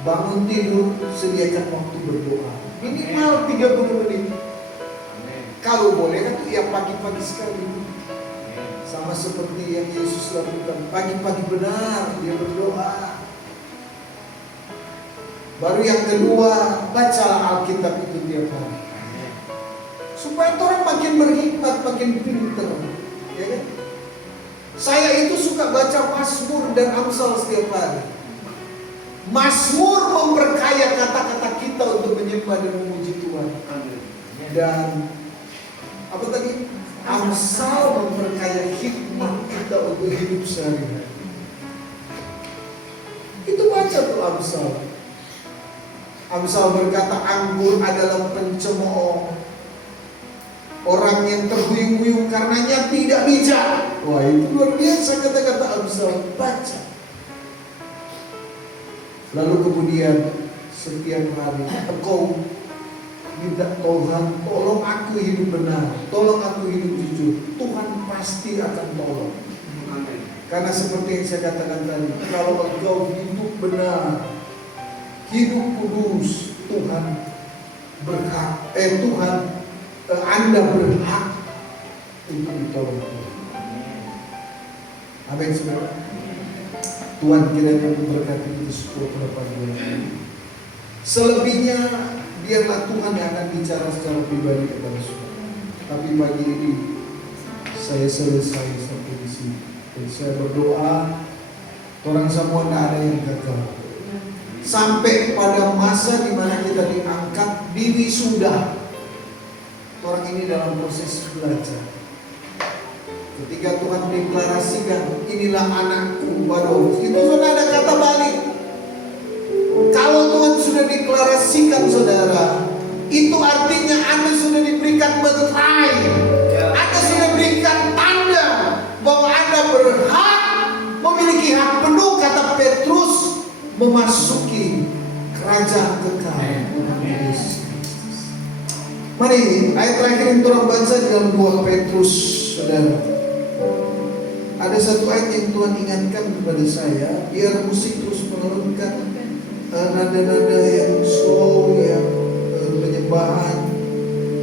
Bangun tidur, sediakan waktu berdoa. Minimal 30 menit. Kalau boleh kan ya pagi-pagi sekali. Sama seperti yang Yesus lakukan. Pagi-pagi benar dia berdoa. Baru yang kedua, bacalah Alkitab itu tiap hari. Supaya orang makin berhikmat, makin pintar. Ya kan? Saya itu suka baca Mazmur dan Amsal setiap hari. Mazmur memperkaya kata-kata kita untuk menyembah dan memuji Tuhan. Dan apa tadi? Amsal memperkaya hikmat kita untuk hidup sehari-hari. Itu baca tuh Amsal. Amsal berkata anggur adalah pencemooh. Orang yang terhuyung-huyung karenanya tidak bijak. Wah, itu luar biasa kata-kata Amsal. Baca. Lalu kemudian setiap hari engkau minta Tuhan, tolong aku hidup benar, tolong aku hidup jujur. Tuhan pasti akan tolong. Karena seperti yang saya katakan tadi, kalau engkau hidup benar, hidup kudus, Tuhan berhak, Anda berhak untuk ditolong. Amin, saudara. Tuhan kiranya memberkati kita semua pada hari. Selebihnya biarlah Tuhan yang akan bicara secara pribadi kepada saudara. Tapi pagi ini saya selesai sampai di sini. Dan saya berdoa, orang semua tidak ada yang gagal. Sampai pada masa di mana kita diangkat di wisuda. Orang ini dalam proses belajar. Ketika Tuhan deklarasikan, inilah anakku, waduh, itu sudah ada kata balik. Kalau Tuhan sudah deklarasikan saudara, itu artinya Anda sudah diberikan meterai. Anda sudah diberikan tanda bahwa Anda berhak, memiliki hak penuh, kata Petrus, memasuki kerajaan kekal. Mari ayat terakhir yang kita baca dalam 2 Petrus, saudara. Ada satu ayat yang Tuhan ingatkan kepada saya, biar musik terus menurunkan nada-nada yang slow, yang penyembahan.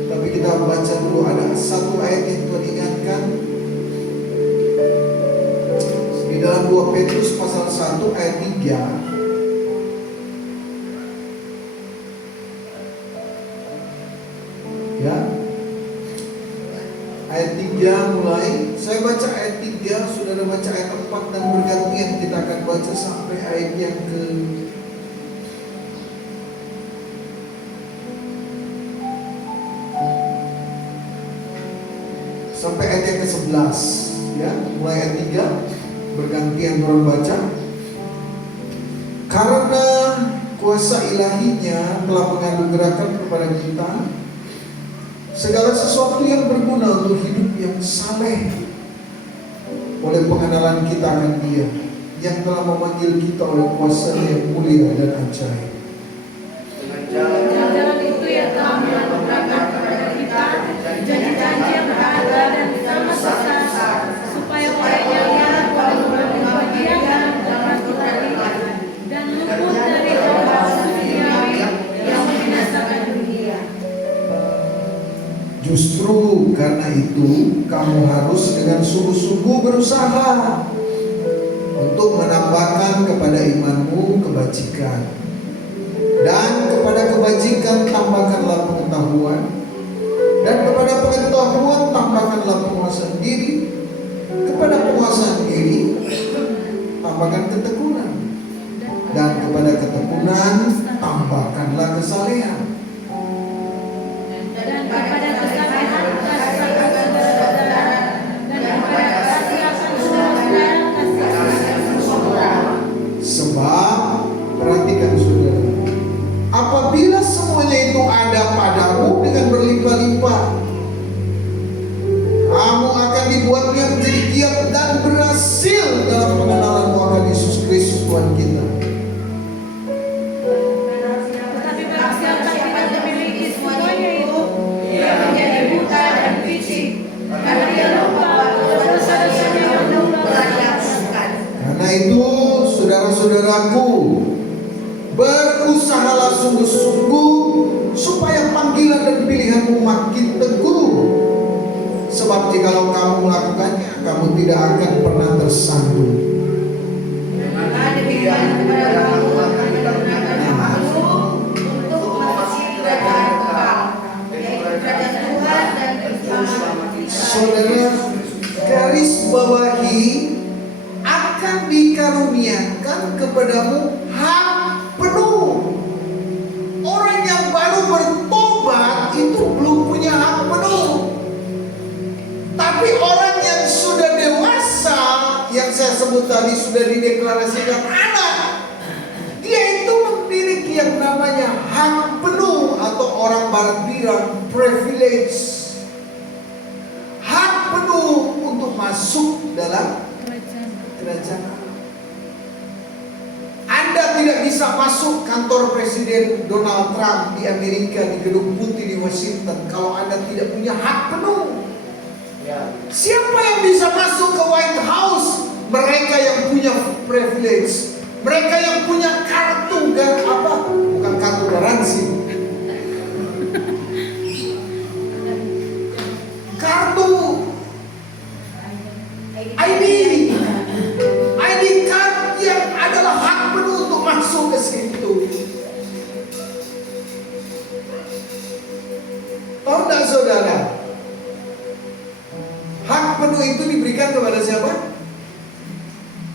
Tapi kita baca dulu, ada satu ayat yang Tuhan ingatkan di dalam 2 Petrus pasal 1 ayat 3. Ya, ayat 3 mulai. Saya baca ayat 3, saudara baca ayat 4, dan bergantian kita akan baca sampai ayat yang ke sampai ayat yang ke-11. Ya, mulai ayat 3 bergantian orang baca. Karena kuasa ilahinya telah menganugerahkan kepada kita segala sesuatu yang berguna untuk hidup yang saleh oleh pengenalan kita akan Dia yang telah memanggil kita oleh kuasa yang mulia dan ajaib. Jalan itu yang telah menganugerahkan kepada kita janji-janji yang berharga dan sama sesat, supaya olehnya ia boleh berbahagia dalam Tuhan dan luput dari hawa duniawi yang membinasakan dunia. Justru karena itu kamu harus dengan sungguh-sungguh berusaha untuk menambahkan kepada imanmu kebajikan, dan kepada kebajikan tambahkanlah pengetahuan, dan kepada pengetahuan tambahkanlah penguasaan diri, kepada penguasaan diri tambahkan ketekunan, dan kepada ketekunan tambahkanlah kesalehan, Dan kepada kesalehan kasih saudara, dan kepada kasih akan saudara kasih. sebab perhatikan saudara, apabila semuanya itu ada padamu dengan berlimpah-limpah, kamu akan dibuatnya menjadi giat dan berhasil dalam pengenalanmu akan Yesus Kristus Tuhan kita. Tetapi barang siapa tidak memiliki semuanya itu, ia menjadi buta dan picik, karena dia lupa bahwa dosa-dosanya yang dahulu telah dihapuskan. bersalah sungguh-sungguh, supaya panggilan dan pilihanmu makin teguh. Sebab jikalau kamu melakukannya, kamu tidak akan pernah tersandung. Maka diberikan kepada kamu akan digunakan nafsu untuk memasuki kerajaan kekal, yaitu kerajaan Tuhan dan keselamatan kita. Saudara, garis bawahi, akan dikaruniakan kepadamu hak penuh. Orang yang baru bertobat itu belum punya hak penuh. Tapi orang yang sudah dewasa, yang saya sebut tadi sudah dideklarasikan anak, dia itu memiliki yang namanya hak penuh, atau orang barat bilang privilege. Hak penuh untuk masuk dalam kerajaan. Anda tidak bisa masuk kantor Presiden Donald Trump di Amerika, di Gedung Putih di Washington, kalau Anda tidak punya hak penuh. Siapa yang bisa masuk ke White House? Mereka yang punya privilege, mereka yang punya kartu bukan kartu garansi, kartu ID card yang adalah hak penuh untuk masuk ke situ. Tahu tidak saudara? Hak penuh itu diberikan kepada siapa?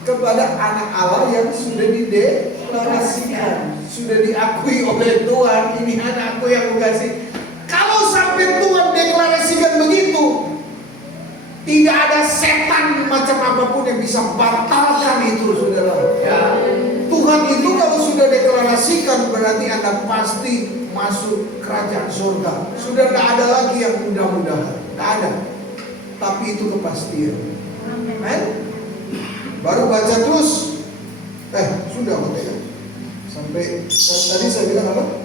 Kepada anak Allah yang sudah dideklarasikan, sudah diakui oleh Tuhan. Ini anakku yang kukasih. Kalau sampai Tuhan deklarasikan begitu, tidak ada setan macam apapun yang bisa batalkan itu, saudara. Tuhan itu kalau sudah deklarasikan, berarti Anda pasti masuk kerajaan surga. Sudah tidak ada lagi yang mudah-mudahan, tidak ada. Tapi itu kepastian. Amin. Baru baca terus. Sudah ya. Sampai tadi saya bilang apa?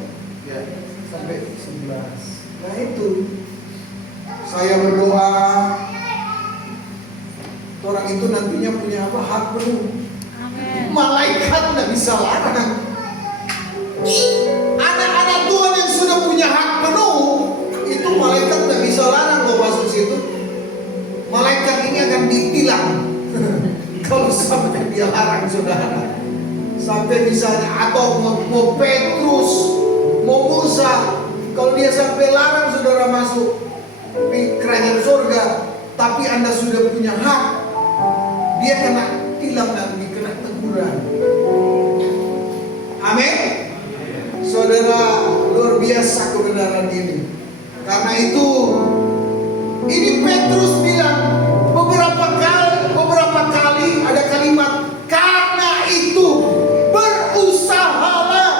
Ya, sampai 11. Nah itu. Saya berdoa, orang itu nantinya punya apa? Hak penuh. Malaikat tidak bisa larang. Anak-anak Tuhan yang sudah punya hak penuh, itu malaikat tidak bisa larang loh masuk situ. Malaikat ini akan ditilang kalau sampai dia larang, saudara. Sampai misalnya, atau mau Petrus, mau Musa, kalau dia sampai larang saudara masuk di kerajaan surga, tapi Anda sudah punya hak, dia kena tilang nanti, kena teguran. Amin. Saudara, luar biasa kebenaran ini. Karena itu, ini Petrus bilang beberapa kali ada kalimat, karena itu berusahalah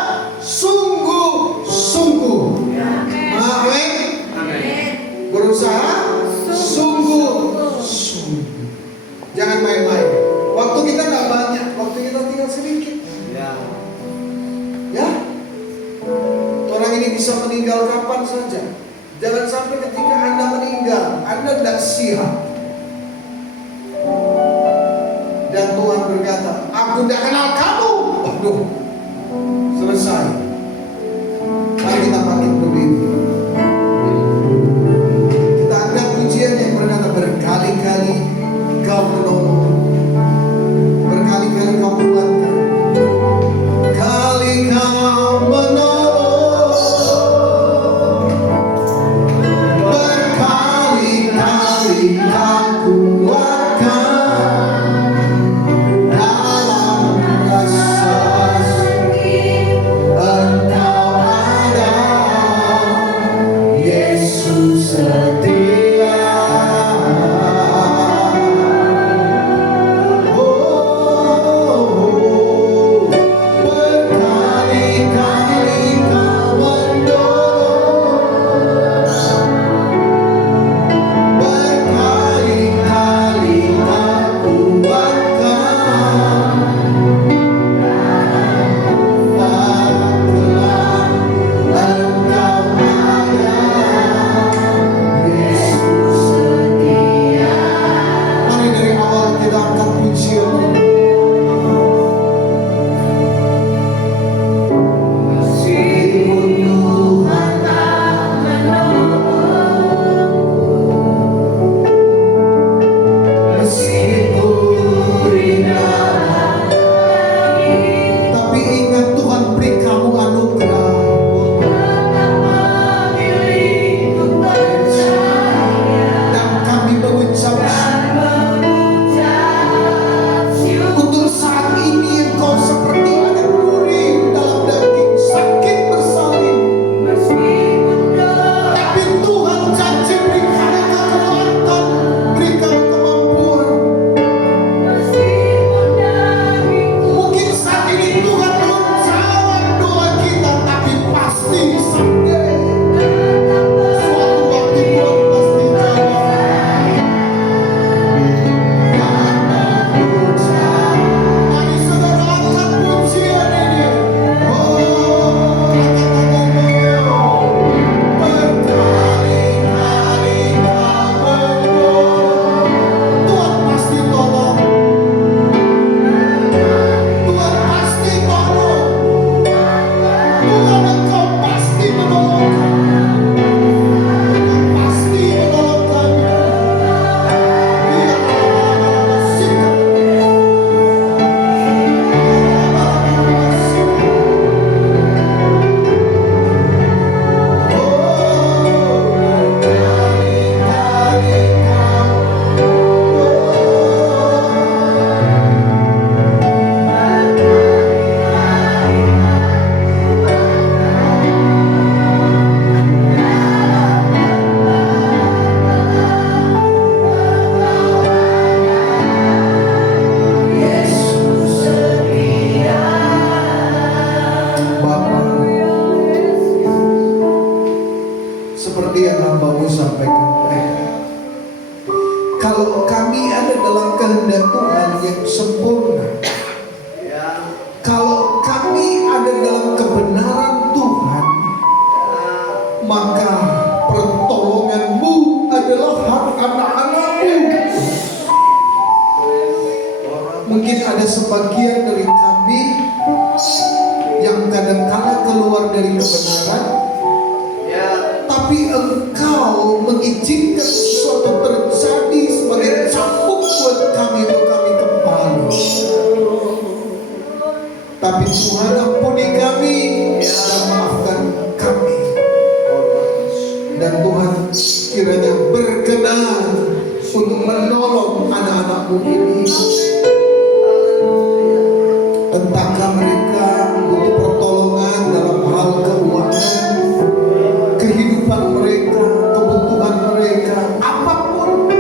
sungguh-sungguh. Amin. Berusaha sungguh-sungguh. Jangan main-main. Waktu kita nggak banyak, waktu kita tinggal sedikit. Ya. Orang ini bisa meninggal kapan saja. Jangan sampai ketika Anda meninggal, Anda tidak siap. Dan Tuhan berkata, aku tidak kenal kamu. Waduh, selesai. Mari kita bangkit berdiri. Kita angkat pujian yang berkata, berkali-kali kau menolong, berkali-kali kau kuatkan, kali kau menolong, berkali-kali kau kuatkan dalam rasa sakit. Engkau ada, Yesus setia. Berkali-kali Tuhan Engkau pasti menolong kami. Engkau pasti menolong kami. Seperti yang hamba-Mu sampaikan mereka, kalau kami ada dalam kehendak Tuhan yang sempurna, kalau kami ada dalam kebenaran Tuhan, maka pertolongan-Mu adalah hak anak-anak-Mu. Mungkin ada sebagian dari kami yang kadang-kala keluar dari kebenaran, tapi Engkau mengizinkan sesuatu terjadi sebagai cambuk buat kami untuk kami kembali. Tapi Tuhan ampuni kami dan maafkan kami. Dan Tuhan kiranya berkenan untuk menolong anak-anak-Mu ini. Entahkah mereka butuh pertolongan dalam hal keuangan, kehidupan mereka, kebutuhan mereka, apapun.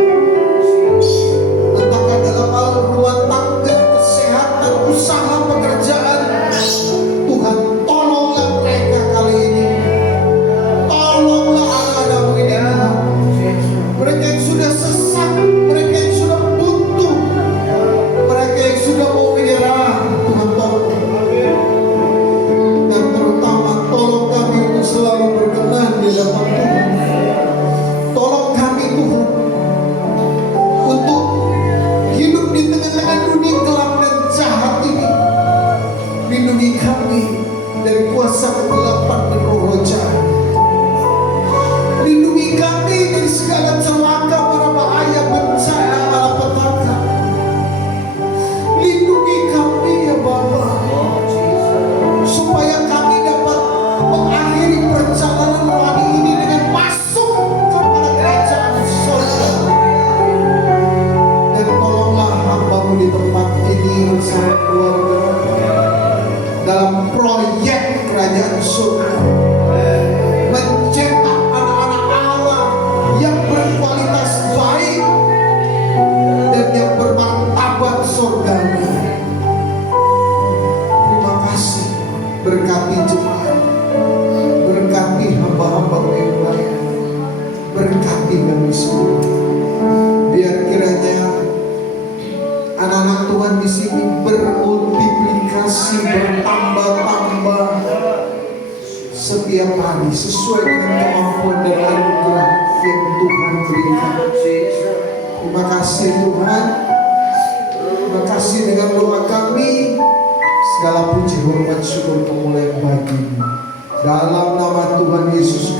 Entahkah dalam hal rumah tangga, kesehatan, usaha, pekerjaan. Tuhan, tolonglah mereka kali ini. Tolonglah anak-anak-Mu ini, Tuhan. Mereka yang sudah sesat, mereka yang sudah buntu, mereka yang sudah mau menyerah. Tuhan, tolong. Dan terutama tolong kami untuk selalu berkenan di hadapan Tuhan. Tolong kami Tuhan untuk hidup di tengah-tengah dunia gelap dan jahat ini. Lindungi kami dari kuasa kegelapan dan roh jahat. Lindungi kami dari segala celaka, mara bahaya, bencana, malapetaka. Lindungi kami ya Bapa, supaya kami dapat mengakhiri perjalanan rohani ini dengan masuk kepada kerajaan surga. Dan tolonglah hamba-Mu di tempat ini bersama keluarga dalam proyek kerajaan surga, mencetak anak-anak Allah yang berkualitas baik dan yang bermartabat surgawi. Terima kasih. Berkati jemaat, berkati hamba-hamba-Mu yang lain, berkati kami semua. Biar kiranya anak-anak Tuhan di sini bermultiplikasi, bertambah-tambah setiap hari sesuai dengan kemampuan dan anugerah yang Tuhan berikan. Terima kasih Tuhan. Terima kasih dengan doa kami. Segala puji, hormat, syukur, kemuliaan bagi-Mu. Dalam nama Tuhan Yesus